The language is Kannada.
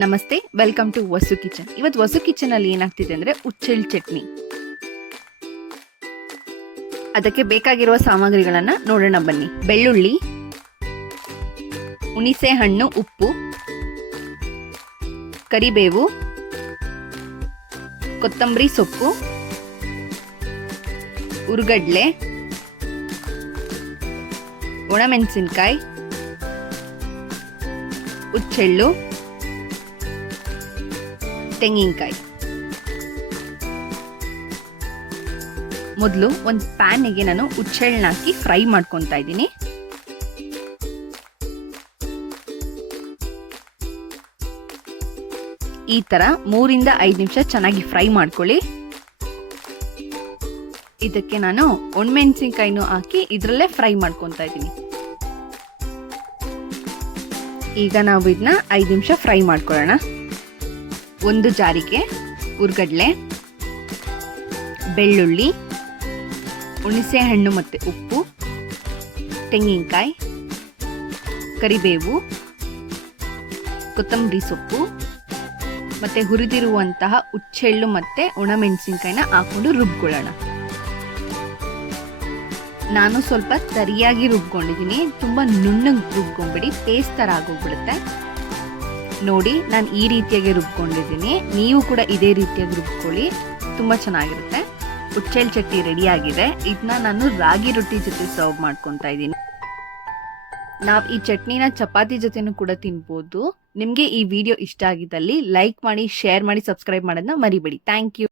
ನಮಸ್ತೆ ವೆಲ್ಕಮ್ ಟು ವಸು ಕಿಚನ್ ಇವತ್ತು ವಸು ಕಿಚನ್ ಅಲ್ಲಿ ಏನಾಗ್ತಿದೆ ಅಂದ್ರೆ ಉಚ್ಚೆಳ್ ಚಟ್ನಿ. ಅದಕ್ಕೆ ಬೇಕಾಗಿರುವ ಸಾಮಗ್ರಿಗಳನ್ನ ನೋಡೋಣ ಬನ್ನಿ. ಬೆಳ್ಳುಳ್ಳಿ ಹುಣಿಸೆ ಹಣ್ಣು ಉಪ್ಪು, ಕರಿಬೇವು, ಕೊತ್ತಂಬರಿ ಸೊಪ್ಪು, ಉರುಗಡ್ಲೆ, ಒಣಮೆಣಸಿನ್ಕಾಯಿ, ಉಚ್ಚೆಳ್ಳು. ತೆಂಗಿನಕಾಯಿ. ಮೊದಲು ಒಂದು ಪ್ಯಾನಿಗೆ ನಾನು ಉಚ್ಚೆಳ್ಳನ್ನ ಹಾಕಿ ಫ್ರೈ ಮಾಡ್ಕೊತಾ ಇದ್ದೀನಿ. ಈ ತರ ಮೂರಿಂದ ಐದು ನಿಮಿಷ ಚೆನ್ನಾಗಿ ಫ್ರೈ ಮಾಡ್ಕೊಳ್ಳಿ. ಇದಕ್ಕೆ ನಾನು ಒಣಮೆಣಸಿನ್ಕಾಯಿನೂ ಹಾಕಿ ಇದರಲ್ಲೇ ಫ್ರೈ ಮಾಡ್ಕೊತಾ ಇದ್ದೀನಿ. ಈಗ ನಾವು ಇದನ್ನ ಐದು ನಿಮಿಷ ಫ್ರೈ ಮಾಡ್ಕೊಳ್ಳೋಣ. ಒಂದು ಜಾರಿಗೆ ಉರ್ಗಡ್ಲೆ, ಬೆಳ್ಳುಳ್ಳಿ ಹುಣಸೆ ಹಣ್ಣು ಮತ್ತು ಉಪ್ಪು, ತೆಂಗಿನಕಾಯಿ, ಕರಿಬೇವು, ಕೊತ್ತಂಬರಿ ಸೊಪ್ಪು ಮತ್ತು ಹುರಿದಿರುವಂತಹ ಉಚ್ಚೆಳ್ಳು ಮತ್ತು ಒಣಮೆಣಸಿನ್ಕಾಯಿನ ಹಾಕೊಂಡು ರುಬ್ಕೊಳ್ಳೋಣ. ನಾನು ಸ್ವಲ್ಪ ಸರಿಯಾಗಿ ರುಬ್ಕೊಂಡಿದ್ದೀನಿ. ತುಂಬ ನುಣ್ಣಗೆ ರುಬ್ಕೊಂಬಿಡಿ ಪೇಸ್ಟ್ ಥರ ಆಗೋಗ್ಬಿಡುತ್ತೆ. ನೋಡಿ ನಾನು ಈ ರೀತಿಯಾಗಿ ರುಬ್ಕೊಂಡಿದ್ದೀನಿ. ನೀವು ಕೂಡ ಇದೇ ರೀತಿಯಾಗಿ ರುಬ್ಕೊಳ್ಳಿ. ತುಂಬ ಚೆನ್ನಾಗಿರುತ್ತೆ. ಹುಚ್ಚೆಲ್ ಚಟ್ನಿ ರೆಡಿ ಆಗಿದೆ. ಇದನ್ನ ನಾನು ರಾಗಿ ರೊಟ್ಟಿ ಜೊತೆ ಸರ್ವ್ ಮಾಡ್ಕೊತಾ ಇದ್ದೀನಿ. ನಾವು ಈ ಚಟ್ನಿನ ಚಪಾತಿ ಜೊತೆನೂ ಕೂಡ ತಿನ್ಬೋದು. ನಿಮಗೆ ಈ ವಿಡಿಯೋ ಇಷ್ಟ ಆಗಿದ್ದಲ್ಲಿ ಲೈಕ್ ಮಾಡಿ ಶೇರ್ ಮಾಡಿ ಸಬ್ಸ್ಕ್ರೈಬ್ ಮಾಡೋದನ್ನ ಮರಿಬೇಡಿ. Thank you